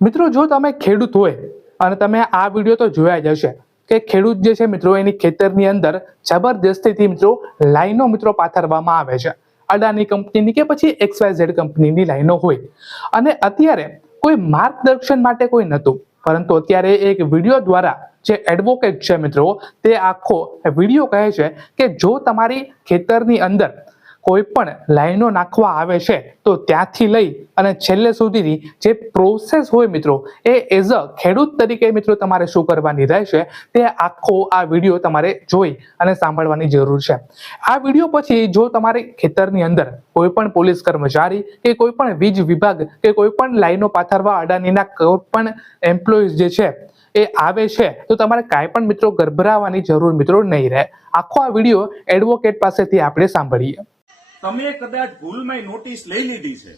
મિત્રો, જો તમે ખેડૂત હોય અને તમે આ વીડિયો તો જોયા જ હશે કે ખેડૂત જે છે મિત્રો, એની ખેતરની અંદર જબરદસ્તીથી મિત્રો લાઈનો મિત્રો પાથરવામાં આવે છે. અડાની કંપનીની કે પછી એક્સ વાય ઝેડ કંપનીની લાઈનો હોય. અને અત્યારે કોઈ માર્ગદર્શન માટે કોઈ નહોતું, પરંતુ અત્યારે એક વીડિયો દ્વારા જે એડવોકેટ છે મિત્રો, તે આખો વીડિયો કહે છે કે જો તમારી ખેતરની અંદર કોઈ પણ લાઈનો નાખવા આવે છે, તો ત્યાંથી લઈ અને છેલ્લે સુધીની જે પ્રોસેસ હોય મિત્રો, એ એઝ અ ખેડૂત તરીકે મિત્રો તમારે શું કરવાની રહેશે, તે આખો આ વીડિયો તમારે જોઈ અને સાંભળવાની જરૂર છે. આ વીડિયો પછી જો તમારે ખેતરની અંદર કોઈ પણ પોલીસ કર્મચારી કે કોઈ પણ વીજ વિભાગ કે કોઈ પણ લાઈનો પાથરવા અડાનીના કોઈ પણ એમ્પ્લોઈઝ જે છે, એ આવે છે, તો તમારે કાંઈ પણ મિત્રો ગભરાવાની જરૂર મિત્રો નહીં રહે. આખો આ વીડિયો એડવોકેટ પાસેથી આપણે સાંભળીએ. તમે કદાચ ભૂલમાં નોટિસ લઈ લીધી છે,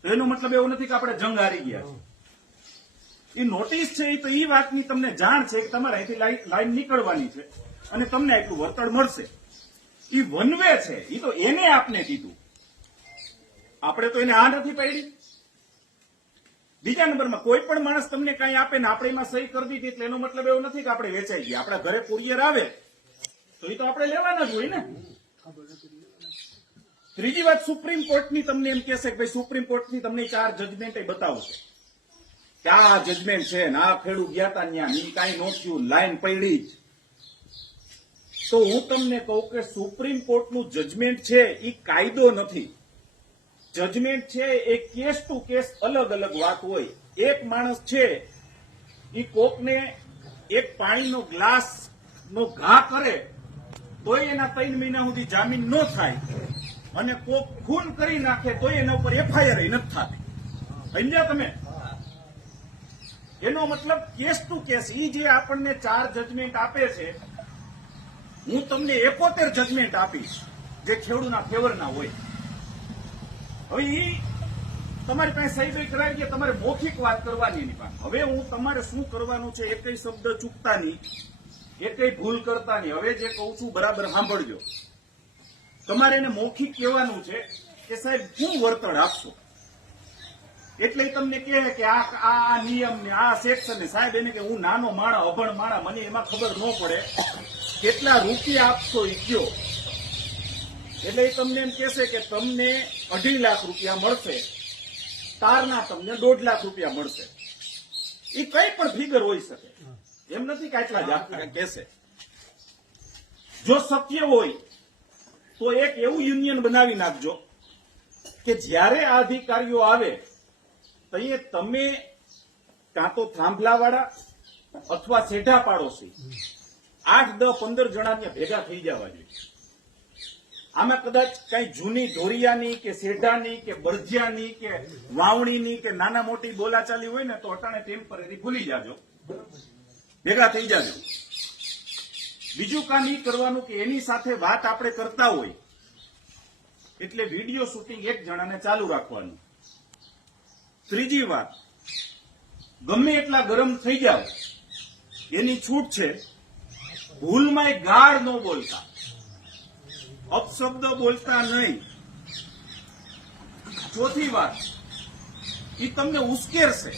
તો એનો મતલબ એવો નથી કે આપણે જંગ હારી ગયા છે એ નોટિસ છે એ તો એ વાતની તમને જાણ છે કે તમારે અહીંથી લાઈન નીકળવાની છે અને તમને એટલું વળતર મળશે. એ વનવે છે એ તો એને આપને કીધું. આપણે તો એને આ નથી પાડી. બીજા નંબરમાં, કોઈ પણ માણસ તમને કાંઈ આપે ને આપણે એમાં સહી કરી દીધી એટલે એનો મતલબ એવો નથી કે આપણે વેચાઈ ગયા. આપણા ઘરે કુરિયર આવે, તો એ તો આપણે લેવાના જ હોય ને. ત્રીજી વાત સુપ્રીમ કોર્ટની તમને એમ કહેશે કે ભાઈ સુપ્રીમ કોર્ટની તમને ચાર જજમેન્ટ બતાવશે. કે આ જજમેન્ટ છે ને ખેડૂત ગયા તા ત્યાં ઈ કાંઈ નોખ્યું લાઈન પડી જ. તો હું તમને કહું કે સુપ્રીમ કોર્ટનું જજમેન્ટ છે એ કાયદો નથી. જજમેન્ટ છે એ કેસ ટુ કેસ અલગ અલગ વાત હોય. એક માણસ છે એ કોકને એક પાણીનો ગ્લાસ નો ઘા કરે, તોય એના ત્રણ મહિના સુધી જામીન ન થાય. અને કોક ખૂન કરી નાખે તોય એના ઉપર એફઆઈઆર નથી થતી. સમજ્યા તમે? એનો મતલબ કેસ ટુ કેસ, ઈ જે આપણને ચાર જજમેન્ટ આપે છે, હું તમને એકોતેર જજમેન્ટ આપીશ, જે ખેડૂતના ફેવરના હોય. હવે ઈ તમારી પાસે સહી સહી કરાવી કે તમારે મૌખિક વાત કરવાની એની પાસે. હવે હું તમારે શું કરવાનું છે એકય શબ્દ ચૂકતા નહીં એકય ભૂલ કરતા નહીં. હવે જે કહું છું બરાબર સાંભળજો. તમારે એને મૌખિક કહેવાનું છે કે સાહેબ શું વળતર આપશો. એટલે તમને કહે કે આ આ નિયમ ને, આ સેક્શન ને, સાહેબ, એને કે હું નાનો માણા અભણ માણા મને એમાં ખબર ન પડે. કેટલા રૂપિયા આપશો એ કયો? એટલે એ તમને એમ કહેશે કે તમને અઢી લાખ રૂપિયા મળશે. તારના તમને દોઢ લાખ રૂપિયા મળશે. એ કઈ પણ ફિગર હોઈ શકે. એમ નથી કે આટલા જ કહેશે. જો શક્ય હોય તો એક એવું યુનિયન બનાવી નાખજો કે જ્યારે આ અધિકારીઓ આવે, તો તમે કાં તો થાંભલાવાળા અથવા સેઢા પાડોશી, આઠ, દસ, પંદર જણા ત્યાં ભેગા થઈ જવા જોઈએ. આમાં કદાચ કઈ જૂની ધોરિયાની કે શેઢાની કે બરજિયાની કે વાવણીની કે નાના મોટી બોલાચાલી હોય ને, તો અટાણે ટેમ્પરરી ભૂલી જાજો. ભેગા થઈ જાજો. બીજું કામ ઈ કરવાનું કે એની સાથે વાત આપણે કરતા હોય, એટલે વીડિયો શૂટિંગ એક જણાને ચાલુ રાખવાનું. ત્રીજી વાત, ગમે એટલા ગરમ થઈ જાવ એની છૂટ છે, ભૂલમાં ગાળ ન બોલતા. અપશબ્દ બોલતા નહીં. ચોથી વાત એ તમને ઉશ્કેરશે.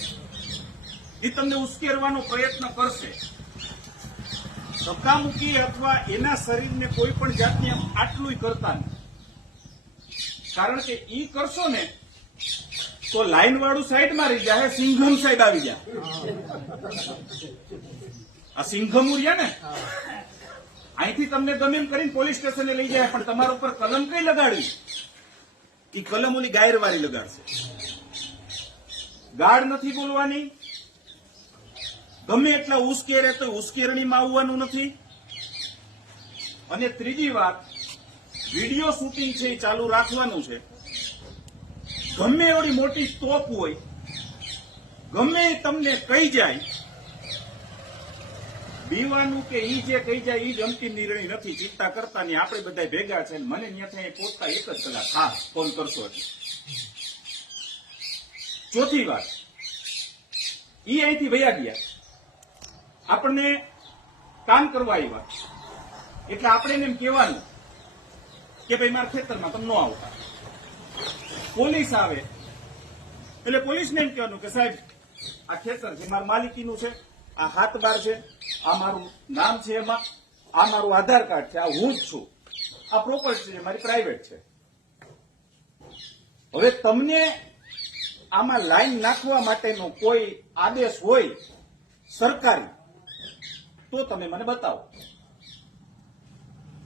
એ તમને ઉશ્કેરવાનો પ્રયત્ન કરશે. ધક્કામુક્કી અથવા એના શરીરને કોઈ પણ જાતની આટલું કરતા નહીં કારણ કે ઈ કરશો ને, તો લાઈન વાળું સાઈડમાં રહી જાય, સિંઘમ સાઈડ આવી જાય. આ સિંઘમ ઉર્યા ને? અહીંથી તમને ગમે એમ કરીને પોલીસ સ્ટેશને લઈ જાય, પણ તમારા ઉપર કલમ કઈ લગાડવી? એ કલમ ઓલી ગાયરવાળી લગાડશે. ગાળ નથી બોલવાની ગમે એટલા ઉશ્કેરે તો ઉશ્કેરણીમાં આવવાનું નથી. અને ત્રીજી વાત, વીડિયો શૂટિંગ છે એ ચાલુ રાખવાનું છે. ગમે એવડી મોટી સ્ટોપ હોય, ગમે તમને કહી જાય, બીવાનું કે ઈ જે કહી જાય ઈ જ અંતિમ નિર્ણય નથી, ચિંતા કરતા નહીં, આપણે બધા ભેગા છે મને ત્યાંથી પહોંચતા એક જ કલાક. હા, ફોન કરશો એટલે. ચોથી વાત, ઈ અહીંથી વયા ગયા. આપણને કામ કરવા આવ્યા એટલે આપણે એમ કહેવાનું કે ભાઈ, મારા ખેતરમાં તમે ન આવતા. પોલીસ આવે. એટલે પોલીસને એમ કહેવાનું કે, સાહેબ, આ ખેતર છે મારા માલિકીનું છે, આ હાથ બાર છે, આ મારું નામ છે એમાં, આ મારું આધાર કાર્ડ છે, આ હું જ છું. આ પ્રોપર્ટી છે, મારી પ્રાઇવેટ છે. હવે તમને આમાં લાઈન નાખવા માટેનો કોઈ આદેશ હોય, સરકારી તો તમે મને બતાવો.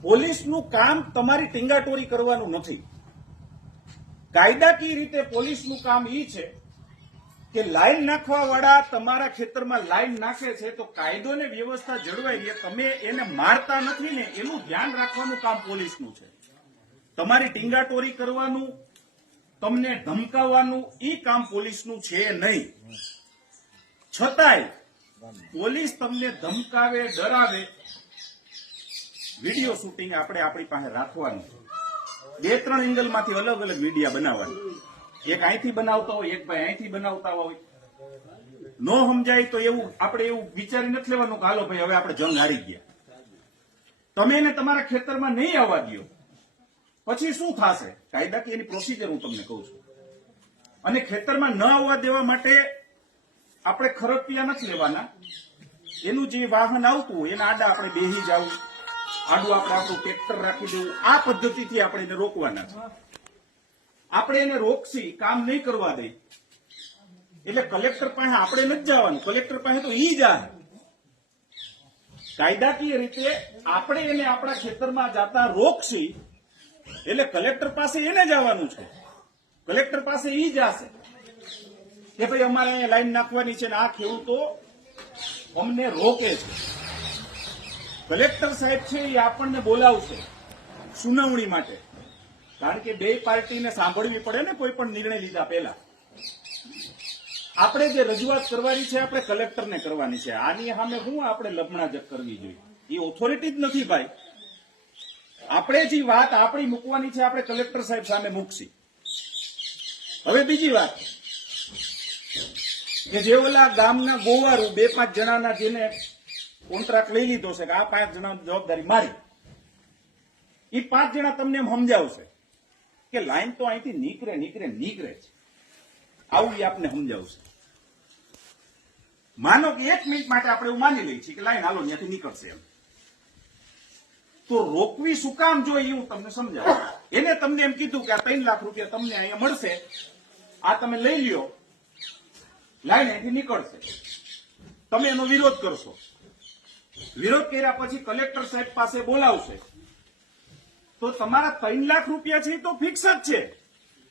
પોલીસનું કામ તમારી ટીંગાટોરી કરવાનું નથી. કાયદાકીય રીતે પોલીસનું કામ એ છે કે લાઈન નાખવા તમારા ખેતરમાં લાઈન નાખે છે તો કાયદો ને વ્યવસ્થા જળવાઈ રહે. તમે એને મારતા નથી ને એનું ધ્યાન રાખવાનું કામ પોલીસનું છે. તમારી ટીંગાટોરી કરવાનું, તમને ધમકાવવાનું ઈ કામ પોલીસનું છે નહીં. છતાંય પોલીસ તમને ધમકાવે, ડરાવે. વીડિયો શૂટિંગ આપણે આપણી પાસે રાખવાનું. બે ત્રણ એંગલમાંથી અલગ અલગ વિડીયા બનાવવાની. એક અહીંથી બનાવતા હોય, એક ભાઈ અહીંથી બનાવતા હોય. ન સમજાય તો એવું, આપણે એવું વિચારી નથી લેવાનું કે, હાલો ભાઈ, હવે આપણે જંગ હારી ગયા. તમે એને તમારા ખેતરમાં નહીં આવવા દો પછી શું થશે? કાયદાકીય એની પ્રોસિજર હું તમને કહું છું. અને ખેતરમાં ન આવવા દેવા માટે આપણે ખરપિયા નથી લેવાના. એનું જે વાહન આવતું હોય, એના આડા આપણે બેહી જવું આડું આપણે આપણું ટ્રેક્ટર રાખી દેવું, આ પદ્ધતિથી આપણે એને રોકવાના છે. આપણે એને રોકશી, કામ નહીં કરવા દઈ એટલે કલેક્ટર પાસે આપણે નથી જવાનું. કલેક્ટર પાસે તો ઈ જાય કાયદાકીય રીતે આપણે એને આપણા ખેતરમાં જાતા રોકશી, એટલે કલેક્ટર પાસે એને જવાનું છે. કલેક્ટર પાસે ઈ જશે કે ભાઈ અમારે અહીંયા લાઈન નાખવાની છે ને આ ખેડૂતો અમને રોકે છે. કલેક્ટર સાહેબ છે એ આપણને બોલાવશે સુનાવણી માટે. કારણ કે બે પાર્ટીને સાંભળવી પડે ને કોઈ પણ નિર્ણય લીધા પહેલા. આપણે જે રજૂઆત કરવાની છે આપણે કલેક્ટરને કરવાની છે. આની સામે શું આપણે લપણાજક કરવી જોઈએ. એ ઓથોરિટી જ નથી ભાઈ. આપણે જે વાત આપણી મૂકવાની છે આપણે કલેક્ટર સાહેબ સામે મૂકશી. હવે બીજી વાત. કે જે ઓલા ગામના ગોવારો બે પાંચ જણાના જેને કોન્ટ્રાક્ટ લઈ લીધો છે કે આ પાંચ જણાની જવાબદારી મારી. એ પાંચ જણા તમને એમ સમજાવશે કે લાઈન તો અહીંથી નીકળે નીકળે નીકળે છે આવું એ આપને સમજાવશે. માનો કે એક મિનિટ માટે આપણે એવું માની લઈએ છીએ કે લાઈન હાલો ત્યાંથી નીકળશે એમ. તો રોકવી શું કામ જોઈએ હું તમને સમજાવું? એને તમને એમ કીધું કે આ ત્રણ લાખ રૂપિયા તમને અહીંયા મળશે. આ તમે લઈ લ્યો. લાઈન અહીંથી નીકળશે. તમે એનો વિરોધ કરશો. વિરોધ કર્યા પછી કલેક્ટર સાહેબ પાસે બોલાવશે. તો તમારા ત્રણ લાખ રૂપિયા છે એ તો ફિક્સ જ છે.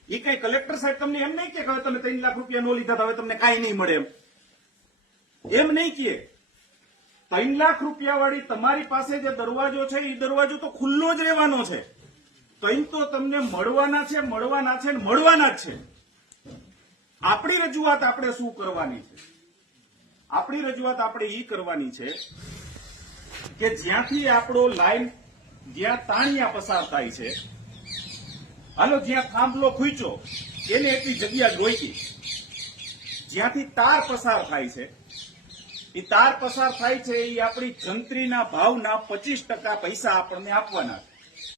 એ કઈ કલેક્ટર સાહેબ તમને એમ નહીં કે હવે તમે ત્રણ લાખ રૂપિયા નો લીધા હવે તમને કાંઈ નહીં મળે એમ. એમ નહીં કે. ત્રણ લાખ રૂપિયા વાળી તમારી પાસે જે દરવાજો છે એ દરવાજો તો ખુલ્લો જ રહેવાનો છે. ત્રણ તો તમને મળવાના છે મળવાના છે મળવાના જ છે. આપણી રજૂઆત આપણે શું કરવાની છે? આપણી રજૂઆત આપણે એ કરવાની છે કે જ્યાંથી આપણો લાઈન જ્યાં તાણિયા પસાર થાય છે, હાલો જ્યાં થાંભલો ખૂંચો એને એટલી જગ્યા જોઈતી જ્યાંથી તાર પસાર થાય છે એ તાર પસાર થાય છે એ આપણી જંત્રીના ભાવના પચીસ ટકા પૈસા આપણને આપવાના છે.